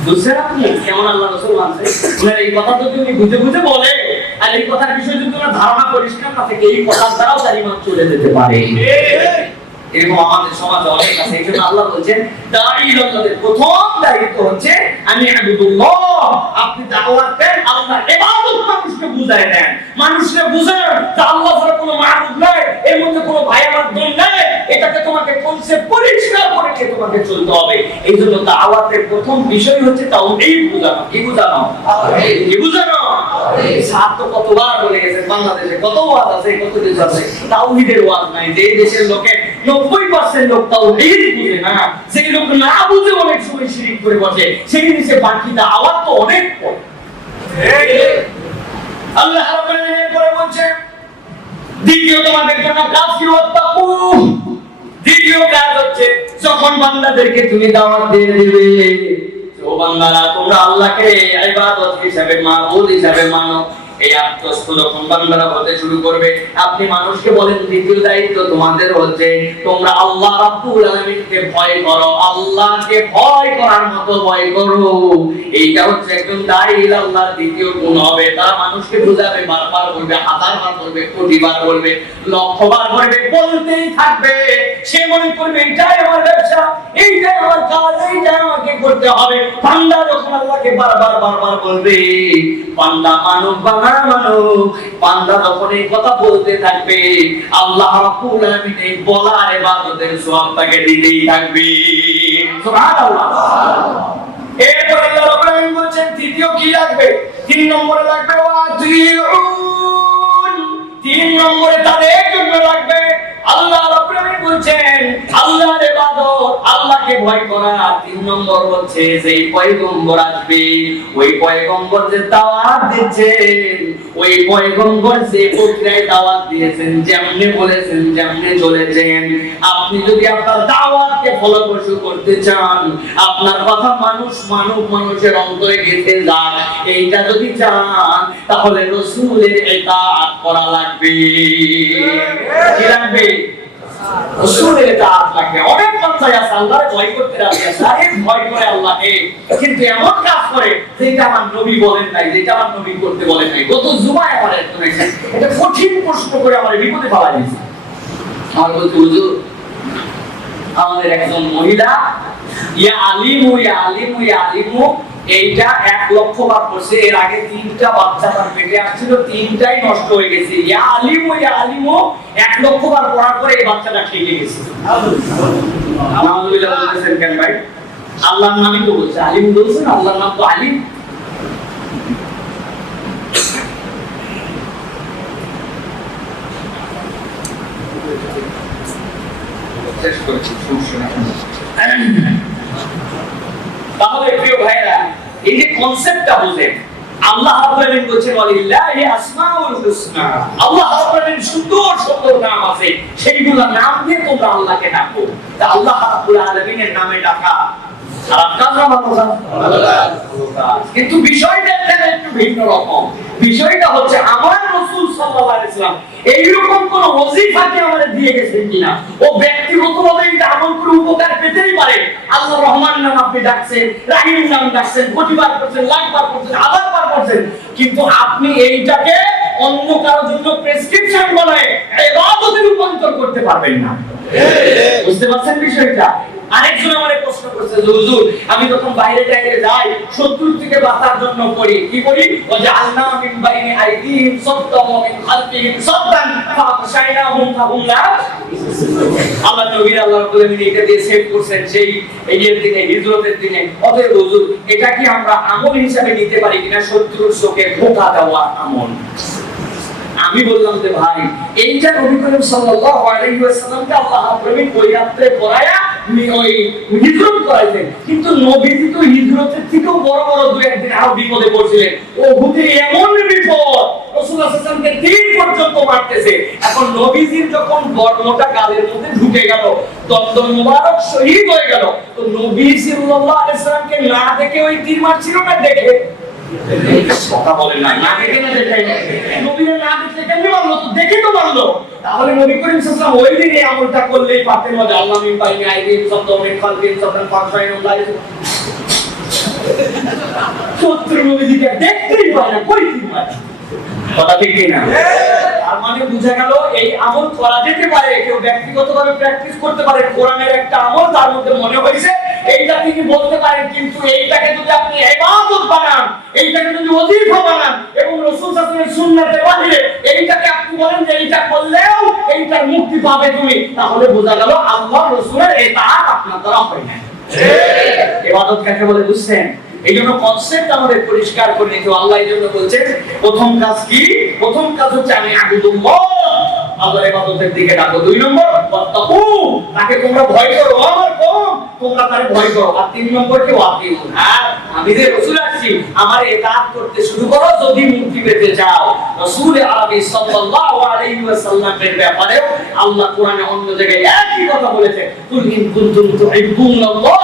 বুঝছেন আপনি কেমন আল্লাহ রাসূল মানছে? ওনার এই কথা যদি উনি বুঝে বুঝে বলে, আর এই কথার বিষয়ে যদি ওনার ধারণা পরিষ্কার না থাকে, এই কথার দ্বারাও তার ঈমান চলে যেতে পারে। এরকম আমাদের সমাজে অনেক আছে। এই জন্য আল্লাহ বলছেন দাঈ ইলাল্লাহর প্রথম দায়িত্ব হচ্ছে আনি'বুদুল্লাহ, আপনি দাওয়াত দেন, আল্লাহর ইবাদত মানুষকে বুঝায় দেন, মানুষকে বুঝান যে আল্লাহ ছাড়া কোনো মাবুদ নাই, এর মধ্যে কোনো ভায়াবাদম নাই, এটাকে তোমাকে কনসেপ্ট পরিষ্কার করে নিয়ে তোমাকে চলতে হবে। এই জন্য দাওয়াতের প্রথম বিষয় হচ্ছে তাওহীদ বুঝানো। কি বুঝানো? কি বুঝানো? সাত তো কতবার বলে গেছে, বাংলাদেশে কত ওয়াজ আছে, কত কিছু আছে, তাওহীদের ওয়াজ নাই। যে দেশের লোকের 90% লোক তাওহীদ বুঝে না, সেই লোক না বুঝে অনেক সময় শিরক করে বসে, সেই দেশে বাকি দাওয়াত তো অনেক পড়ে। আল্লাহ রাব্বুল আলামিন পরে বলছে দ্বিতীয় তোমাদের জন্য কাজ কি? ওয়াত্তাকু। দ্বিতীয় কাজ হচ্ছে যখন বান্দাদেরকে তুমি দাওয়াত দিয়ে দিবে, ও বান্দারা তোমরা আল্লাহকে ইবাদত হিসাবে, মাবুদ হিসাবে মানো। এই আত্মস্থ যখন বান্দারা হতে শুরু করবে, আপনি মানুষকে বলেন দ্বিতীয় দায়িত্ব তোমাদের হচ্ছে তোমরা আল্লাহ রাব্বুল আলামিনকে ভয় করো, আল্লাহকে ভয় করার মতো ভয় করো। এইটা হচ্ছে একজন দাঈ আল্লাহর দ্বিতীয় গুণ হবে। তারা মানুষকে বোঝাবে, বারবার বলবে, হাজারবার বলবে, কোটিবার বলবে, লক্ষবার বলবে, বলতেই থাকবে। সে মনে করবে এইটাই আমার ব্যবসা, এইটাই আমার কাজ, এইটাই আমাকে করতে হবে। বান্দা যখন আল্লাহকে বারবার বারবার বলবে, বান্দা মানব বান্দা যখন এই কথা বলতে থাকবে, আল্লাহ রাব্বুল আলামিন এই বলার ইবাদতের সওয়াব তাকে দিতেই থাকবে। সুবহানাল্লাহ। এরপর আল্লাহ রাব্বুল আলামিন বলেন তৃতীয় কি লাগবে? 3 নম্বরে লাগবে ওয়াতিউন। 3 নম্বরে তাদের জন্য লাগবে আল্লাহ রাব্বুল আলামিন বলেন আল্লাহর ইবাদত, আল্লাহকে ভয় করা। 3 নম্বর হচ্ছে যেই পয়গম্বর আসবে, ওই পয়গম্বর যে দাওয়াত দিচ্ছেন, ওই পয়গম্বর যে প্রক্রিয়ায় দাওয়াত দিয়েছেন, যেমনে বলেছেন, যেমনে চলেছেন, আপনি যদি আপনার দাওয়াতকে ফলপ্রসূ করতে চান, আপনার কথা মানুষের অন্তরে গেঁথে যাক, এইটা যদি চান, তাহলে রাসূলের ইতাআত করা লাগবে। কি লাগবে? রাসূলের ইতাআত লাগবে। অনেক মানুষ আছে আল্লাহর ভয় করতে রাজি আছে, আরে ভয় করে আল্লাহকে, কিন্তু এমন কাজ করে যেটা আমার নবী বলেন নাই, যেটা আমার নবী করতে বলেন নাই। গত জুমায় আমার একজন এসে এটা কঠিন প্রশ্ন করে আমার বিপদে ফেলা দিয়েছে। আমার বলতে হুজুর, আমাদের একজন মহিলা ইয়া আলিমু ইয়া আলিমু ইয়া আলিমু এইটা 1 লক্ষ বার পড়ছে। এর আগে 3টা বাচ্চা তার পেটে আসছিল, 3টাই নষ্ট হয়ে গেছে। ইয়া আলিমু 1 লক্ষ বার পড়ার পরে এই বাচ্চাটা ঠিক হয়ে গেছে। আলহামদুলিল্লাহ বলতেছেন কেন ভাই? আল্লাহর নামই তো বলছে, আলিম বলছেন, আল্লাহর নাম তো আলিম। শেষ করেছি, তাহলে প্রিয় ভাইরা, এই যে কনসেপ্টটা বুঝেন, আল্লাহ রাব্বুল আলামিন বলেছেন ওয়ালিল্লাহি আসমাউল হুসনা। আল্লাহ রাব্বুল আলামিন সুন্দর সুন্দর নাম আছে, সেইগুলো নাম দিয়ে তোমরা আল্লাহকে ডাকো। তা আল্লাহ রাব্বুল আলামিনের নামে ডাকা খারাপ কাজ না ভালো কাজ? কিন্তু বিষয়টা একটু ভিন্ন রকম। বিষয়টা হচ্ছে আমার রাসূল সাল্লাল্লাহু আলাইহি ওয়াসাল্লাম এইরকম কোন ওয়াজিফা কি আমাদের দিয়ে গেছেন কিনা? ও ব্যক্তিগতভাবে এটা আমল করে উপকার পেতেই পারে। আল্লাহ রহমান নাম আপনি ডাকছেন, রাহিম নাম ডাকছেন, কোটিবার করছেন, লাখবার করছেন, হাজারবার করছেন, কিন্তু আপনি এইটাকে অন্য কারোর জন্য প্রেসক্রিপশন বানায় ইবাদতে রূপান্তর করতে পারবেন না। বুঝতে পারছেন বিষয়টা? আরেকজন আমারে প্রশ্ন করছে যে হুজুর, আমি যখন বাইরে যাই শত্রুর থেকে বাঁচার জন্য করি, কি করি? ও যে আল্লাহ মিন বাইনি আইদিহিম সাদদাম ওয়া মিন খালফিহিম সাদদান ফাশাইনাহুম ফাহুম লা। আল্লাহ নবী আল্লাহ রাব্বুল আলামিন এটা দিয়ে সেভ করছেন সেই এর দিনে, হিজরতের দিনে। অতএব হুজুর, এটা কি আমরা আমল হিসাবে নিতে পারি কিনা শত্রুর চোখে ধোঁকা দেওয়া আমল? আমি বললাম যে ভাই, এইটা নবী করিম সাল্লাল্লাহু আলাইহি ওয়াসাল্লামকে আল্লাহ রাব্বুল আলামিন ওই রাতে পড়ায়া ওই হিজরত করাইতেন, কিন্তু নবীজি তো হিজরতের থেকেও বড় বড় দুই একদিন আরো বিপদে পড়ছিলেন। ওহুদে এমন বিপদ, রাসূলুল্লাহ সাল্লাল্লাহু আলাইহি ওয়াসাল্লামকে 3 পর্যন্ত মারতেছে। এখন নবীজির যখন বর্ণটা গালের মধ্যে ঢুকে গেল, দন্দন মুবারক শহীদ হয়ে গেল, তো নবী সাল্লাল্লাহু আলাইহি ওয়াসাল্লামকে না দেখে ওই তীর মারছিল না দেখে? কথা বলেন না, না দেখে না দেখে? নবীরে না দেখে কেন মারলো? তো দেখে তো মারলো। তাহলে নবী করিম সাল্লাল্লাহু আলাইহি ওয়াসাল্লাম ওই দিন এই আমলটা করলেই পারতেন যে আল্লাহ মিন বাইনি আইদিহিম সাদদাম ওয়া মিন খালফিহিম সাদদান ফাশাইনাহুম লা। শত্রু নবীজিকে দেখতেই পায় না, কই তীর মারে? কথা ঠিক না? তার মানে বুঝা গেল এই আমল করা যেতে পারে, কেউ ব্যক্তিগতভাবে প্র্যাকটিস করতে পারে। কোরআনের একটা আমল তার মধ্যে মনে হয়েছে এইটা তিনি বলতে পারেন, কিন্তু এইটাকে যদি আপনি ইবাদত বানান, এইটাকে যদি ওয়াজিফা বানান এবং রাসূল সাল্লাল্লাহু আলাইহি ওয়াসাল্লামের সুন্নাতের বাহিরে এইটাকে আপনি বলেন যে এইটা করলেও এইটার মুক্তি পাবে তুমি, তাহলে বোঝা গেল আল্লাহর রাসূলের ইতাআত আপনার দ্বারা হয় না। ইবাদত কাকে বলে বুঝছেন? এই জন্য কনসেপ্ট আমাদের পরিষ্কার করে নিতে হবে। আল্লাহ এই জন্য বলছেন প্রথম কাজ কি? প্রথম কাজ হচ্ছে আমি আবুদুল্লাহ, আল্লাহর ইবাদতের দিকে ডাকো। 2 নম্বর ওয়াত্তাকু, তাকে তোমরা ভয় করো, আমার কম তোমরা তারে ভয় করো। আর 3 নম্বর কি ওয়াতিউ, আর আমি যে রাসূল আসছি আমার ইতাআত করতে শুরু করো যদি মুক্তি পেতে চাও। রাসূল আরবি সাল্লাল্লাহু আলাইহি ওয়াসাল্লামের ব্যাপারে আল্লাহ কোরআনে অন্য জায়গায় একই কথা বলেছে, কুল ইন কুনতুম তুহিব্বুনাল্লাহ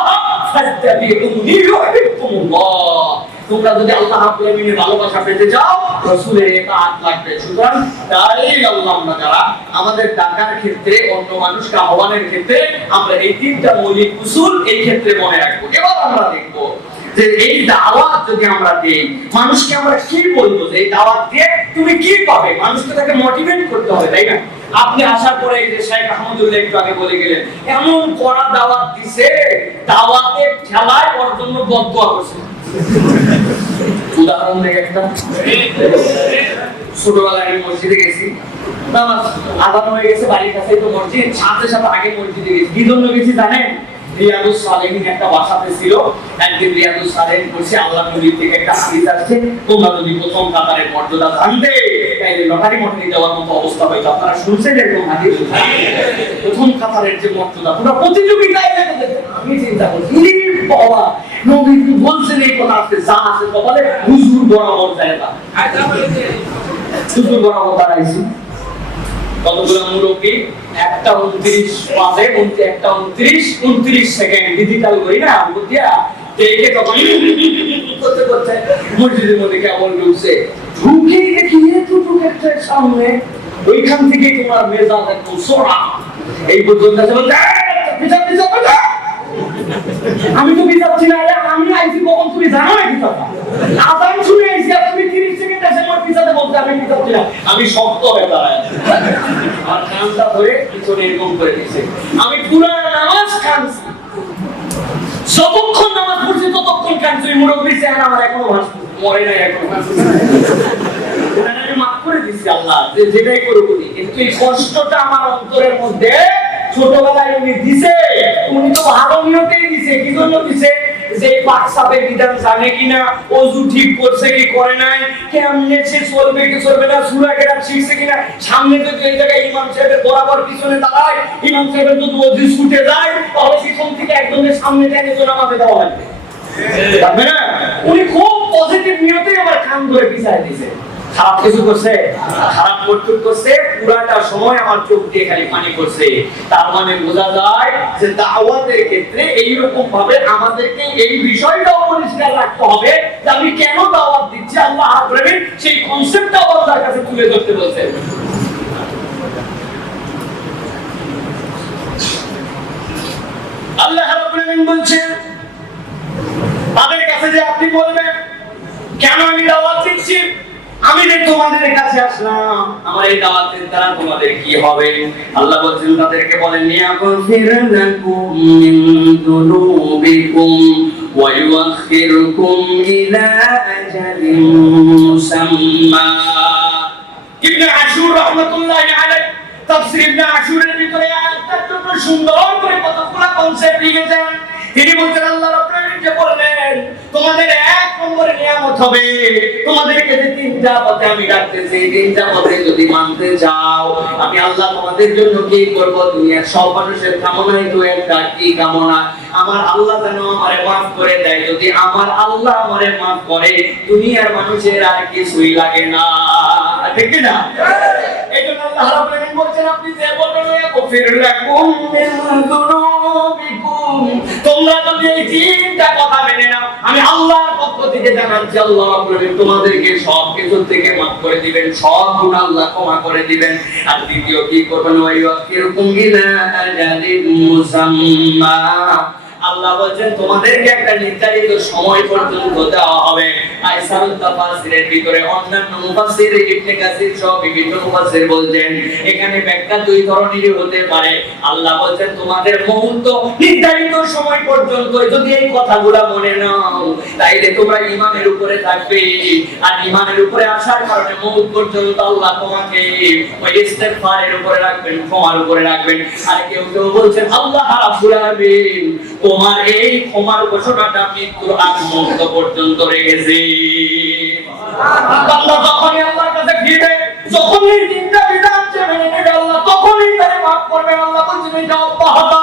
ফাত্তাবিউনি ইউহিব্বুকুমুল্লাহ। তোমরা যদি আল্লাহ রাব্বুল আলামিনের ভালোবাসা পেতে চাও রাসূলের ইতাআত লাগবে। সুতরাং তাই আল্লাহ আমরা যারা আমাদের ডাকার ক্ষেত্রে অন্য মানুষকে আহ্বানের ক্ষেত্রে আমরা এই তিনটা মৌলিক উসুল এই ক্ষেত্রে মনে রাখবো। এবার আমরা দেখব যে এই দাওয়াত যদি আমরা দেই মানুষকে আমরা কি বলবো, যে এই দাওয়াত দিয়ে তুমি কি পাবে, মানুষকে তাকে মোটিভেট করতে হবে, তাই না? আপনি আসার পরে এই যে শেখ আহমদুল্লাহ একটু আগে বলে গেলেন এমন কড়া দাওয়াত দিছে, দাওয়াতে ঠেলায় ওর জন্য বদদুয়া করছে। উদাহরণ দেই একটা, ছোটবেলায় আমি মসজিদে গেছি, নামাজ আযান হয়ে গেছে, বাড়ির কাছেই তো মসজিদ, সাথে সাথে আগে মসজিদে গেছি। কি জন্য গেছি জানেন? রিয়াদুস সালেহিন একটা বাসাতে ছিল, একদিন রিয়াদুস সালেহিন পড়ছে, আল্লাহ নবীর থেকে একটা হাদিস আসছে, তোমরা যদি প্রথম কাতারের মর্যাদা জানতে তাইলে লটারি মটরি দেওয়ার মতো অবস্থা হয়তো। আপনারা শুনছেন এরকম হাদিস? প্রথম কাতারের যে মর্যাদা পুরো প্রতিযোগিতায় লেগে। আমি চিন্তা করছি বাবা নবী বলছেন এই কথা, আছে যা আছে কপালে হুজুর বরাবর জায়গা, হুজুর বরাবর দাঁড়াইছি। কতগুলো মুরব্বী, একটা 29 বাজে, একটা 29 সেকেন্ড ডিজিটাল করি না বুঝিয়া দেখে তখন করতে করতে মসজিদের মধ্যে কেমন ঢুকছে, ঢুকে দেখি এতটুকু একটা সামনে, ওইখান থেকে তোমার মেজাজ একদম সোরা এই পর্যন্ত আমি তো বিচারছি না, আমি আইছি কখন তুমি জানো না কি কথা? আজান শুনে আইছি আর তুমি 30 সেকেন্ড এসে আমার পিছাতে বলতে আমি বিচারছি না, আমি শক্ত হয়ে দাঁড়ায় আর কানটা ধরে পিছনে এরকম করে দিয়েছে। আমি পুরো নামাজ কানছি, যতক্ষণ নামাজ পড়ছি ততক্ষণ কানছি। মুরব্বী চেহারা আমার এখনো ভাসছে, মরে নাই এখনো। আমি মাফ করে দিছি আল্লাহ, যে যেটাই করবো, কিন্তু এই কষ্টটা আমার অন্তরের মধ্যে ছোটবেলায় উনি দিছে, উনি তো ভালো নিয়তেই দিছে। কি জন্য দিছে? যে পাকসাপের বিধান জানে কিনা, ওযু ঠিক করছে কি করে নাই, কেমনে সে চলবে কি চলবে না, সূরা কেরাত শিখছে কিনা, সামনে যদি এই জায়গায় ইমাম সাহেবের বরাবর পিছনে দাঁড়ায়, ইমাম সাহেবের যদি ওযু ছুটে যায় তাহলে পিছন থেকে একজনের সামনে টেনে তো নামাজে দেওয়া হবে পারবে না। উনি খুব পজিটিভ নিয়তেই আমার কান ধরে পিছায় দিয়েছে। খারাপ কিছু করছে? খারাপ করতে করছে, পুরাটা সময় আমার চোখ দিয়ে খালি পানি করছে। তার মানে বোঝা যায় যে দাওয়াতের ক্ষেত্রে এইরকম ভাবে আমাদেরকে এই বিষয়টাও পরিষ্কার রাখতে হবে যে আমি কেন দাওয়াত দিচ্ছি। আল্লাহ রাব্বুল আলামিন সেই কনসেপ্টটা আমাদের কাছে তুলে ধরতে বলছেন। আল্লাহ রাব্বুল আলামিন বলছেন তাদের কাছে যে আপনি বলবেন কেন আমি দাওয়াত দিচ্ছি, আমি যে তোমাদের কাছে আসলাম, আমার এই দাওয়াতের দ্বারা তোমাদের কি হবে? আল্লাহ বলেন তাদেরকে বলেন ইয়াগফির লাকুম মিন যুনুবিকুম ওয়া ইউআখিরুকুম ইলা আজালিন মুসাম্মা। ইবনে আশুর রাহমাতুল্লাহি আলাইহি তাফসীর ইবনে আশুরের ভিতরে আয়াতটা খুব সুন্দর করে কতগুলো কনসেপ্ট লিখেছেন। তিনি বলছেন আল্লাহ রাব্বুল আলামিন যে বললেন তোমাদের এক নম্বরে নিয়ামত হবে, তোমাদেরকে যে তিনটা পথে আমি ডাকতেছি, তিনটা পথে যদি মানতে যাও আমি আল্লাহ তোমাদের জন্য কি করব? দুনিয়ার সব মানুষের কামনাই তো একটা, কি কামনা? আমার আল্লাহ যেন আমারে মাফ করে দেয়। যদি আমার আল্লাহ আমারে মাফ করে দুনিয়ার মানুষের আর কিছুই লাগে না, ঠিক কি না? এইজন্য আল্লাহ রাব্বুল আলামিন বলছেন আপনি যে বলবেন ইয়াগফির লাকুম মিন যুনুবিকুম, তোমরা যদি এই তিনটা কথা মেনে নাও আমি আল্লাহর পক্ষ থেকে জানাচ্ছি আল্লাহ রাব্বুল আলামিন তোমাদেরকে সব কিছু থেকে মাফ করে দিবেন, সব গুনাহ আল্লাহ ক্ষমা করে দিবেন। আর দ্বিতীয় কি করবেন? ওয়া ইউআখিরুকুম ইলা আজালিন মুসাম্মা, আল্লাহ বলেন তোমাদেরকে একটা নির্ধারিত সময় পর্যন্ত দেওয়া হবে। আইসারুত তাফসিরের ভিতরে অন্যান্য মুফাসসির ইবনে কাসির সহ বিভিন্ন মুফাসসির বলেন এখানে ব্যাখ্যা দুই ধরনেরই হতে পারে। আল্লাহ বলেন তোমাদের মুহূর্ত নির্ধারিত সময় পর্যন্ত যদি এই কথাগুলো মনে নাও তাইলে তোমরা ঈমানের উপরে থাকবে, আর ঈমানের উপরে আসার কারণে মওত পর্যন্ত আল্লাহ তোমাকে ওই ইস্তেগফারের উপরে রাখবেন, ক্ষমার উপরে রাখবেন। আর কেউ কেউ বলছেন আল্লাহ রাব্বুল আলামিন তোমার এই ক্ষমার ঘোষণাটা মৃত্যুর আগ মুহূর্ত পর্যন্ত রেখেছে। বান্দা যখনই আল্লাহর কাছে ফিরবে, যখনই তিনটা বিধান মেনে নেবে আল্লাহ তখনই তারে মাফ করবেন। আল্লাহ বলছেন এটা অব্যাহত।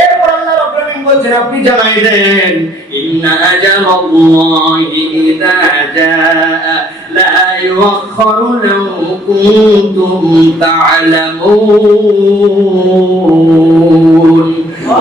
এরপর আল্লাহ রাব্বুল আলামিন বলছেন আপনি জানাই দেন ইন্না আজালাল্লাহি ইযা জাআ লা ইউআখখারু লাউ কুনতুম তা'লামুন।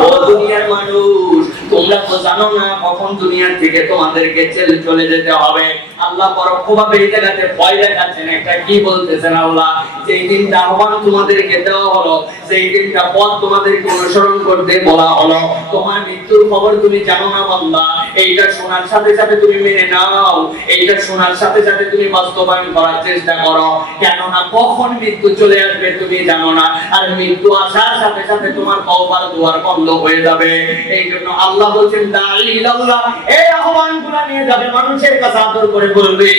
ও দুনিয়ার মানুষ, তোমরা তো জানো না কখন দুনিয়ার থেকে তোমাদেরকে চলে যেতে হবে। আল্লাহ পরোক্ষভাবে এই জায়গাতে ভয় দেখাচ্ছেন। একটা কি বলতেছেন আল্লাহ, যেই দিনটা আহ্বান তোমাদেরকে দেওয়া হলো, সেই দিনটা পথ তোমাদেরকে অনুসরণ করতে বলা হলো, তোমার মৃত্যুর খবর তুমি জানো না বান্দা। এইটা শোনার সাথে সাথে তুমি মেনে নাও, এইটা শোনার সাথে সাথে তুমি বাস্তবায়ন করার চেষ্টা করো। কেননা কখন মৃত্যু চলে আসবে তুমি জানো না, আর মৃত্যু আসার সাথে সাথে তোমার তওবার দুয়ার বন্ধ হয়ে যাবে। এই জন্য আল্লাহ বলছেন দাঈলাল্লাহ এই আহ্বানগুলো নিয়ে যাবে মানুষের কাছে আদর করে বলবে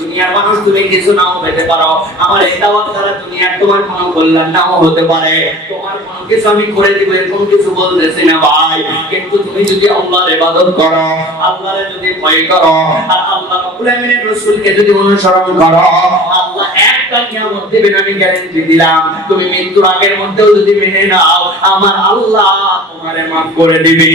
দুনিয়ার মানুষ তুমি কিছু নাও পেতে পারো, আমার এই দাওয়াত দ্বারা দুনিয়ার তোমার কোনো কল্যাণ নাও হতে পারে, তোমার কোনো কিছু আমি করে দিব এরকম কিছু বলতেছি না ভাই। কিন্তু তুমি যদি আল্লাহর ইবাদত করো, আল্লাহর যদি ভয় করো, আর আল্লাহ রাব্বুল আলামিনের রাসূলকে যদি অনুসরণ করো, আল্লাহ একটা নিয়ামত দিবেন আমি গ্যারান্টি দিলাম। তুমি মৃত্যুর আগের মধ্যেও যদি মেনে নাও আমার আল্লাহ তোমারে মাফ করে দিবে।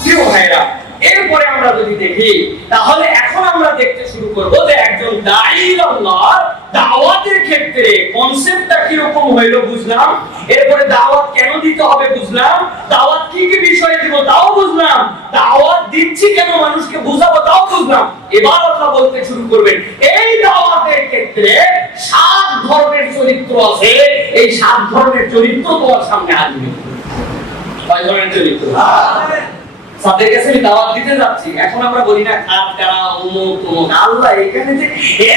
প্রিয় ভাইরা, এরপরে আমরা যদি দেখি তাহলে এখন আমরা দেখতে শুরু করব যে একজন দাঈর আল্লাহর দাওয়াতের ক্ষেত্রে কনসেপ্টটা কি রকম হইলো বুঝলাম। এরপরে দাওয়াত কেন দিতে হবে বুঝলাম, দাওয়াত কি কি বিষয়ে দিব তাও বুঝলাম, দাওয়াত দিচ্ছি কেন মানুষকে বুঝাবো তাও বুঝলাম। এবার আল্লাহ বলতে শুরু করবেন এই দাওয়াতের ক্ষেত্রে 7 ধরনের চরিত্র আছে। এই 7 ধরনের চরিত্র তোমার সামনে আসবে। কয় ধরনের চরিত্র? সাদের কাছে আমি দাওয়াত দিতে যাচ্ছি, এখন আমরা বলি না খাত কারা অমুক তমুক। আল্লাহ এখানে যে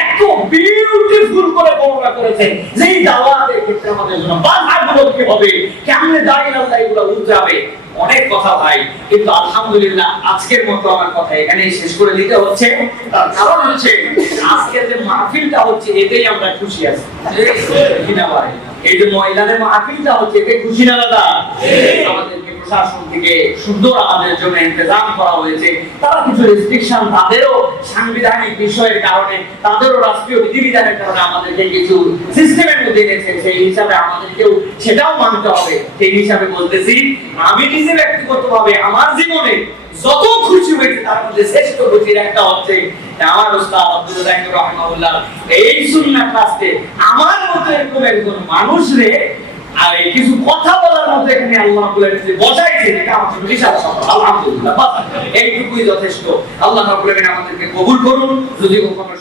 এত বিউটিফুল করে বর্ণনা করেছেন যে এই দাওয়াতের ক্ষেত্রে আমাদের জন্য বাধাগুলো কি হবে, কেমনে দাঁড়িয়ে আল্লাহ এগুলো উঠবে। অনেক কথা ভাই, কিন্তু আলহামদুলিল্লাহ আজকের মতো আমার কথা এখানেই শেষ করে দিতে হচ্ছে। তার কারণ হচ্ছে আজকের যে মাহফিলটা হচ্ছে এতেই আমরা খুশি আছি কিনা ভাই? এই যে ময়দানের মাহফিলটা হচ্ছে এতে খুশি না দাদা? আমাদেরকে প্রশাসন থেকে সুন্দর আমাদের জন্য ইন্তজাম করা হয়েছে। তারা কিছু রেস্ট্রিকশন, তাদেরও সাংবিধানিক বিষয়ের কারণে, তাদেরও রাষ্ট্রীয় বিধিবিধানের কারণে আমাদেরকে কিছু সিস্টেমের মধ্যে এনেছে। সেই হিসাবে আমাদেরকেও সেটাও মানতে হবে। সেই হিসাবে বলতেছি আমি নিজে ব্যক্তিগতভাবে আমার জীবনে যত খুশি হয়েছে তার মধ্যে শ্রেষ্ঠ খুশির একটা হচ্ছে আমার ওস্তাদ আব্দুল জাকির রাহিমাহুল্লাহ এই সুন্নাহ ক্লাসে আমার মতো এরকম একজন মানুষরে আর কিছু কথা বলার মতো এখানে আল্লাহ রাব্বুল আলামিন বসাইছে, এটা আমার জন্য বিশাল সফল। আলহামদুলিল্লাহ, এইটুকুই যথেষ্ট। আল্লাহ রাব্বুল আলামিন আমাদেরকে কবুল করুন। যদি কখনো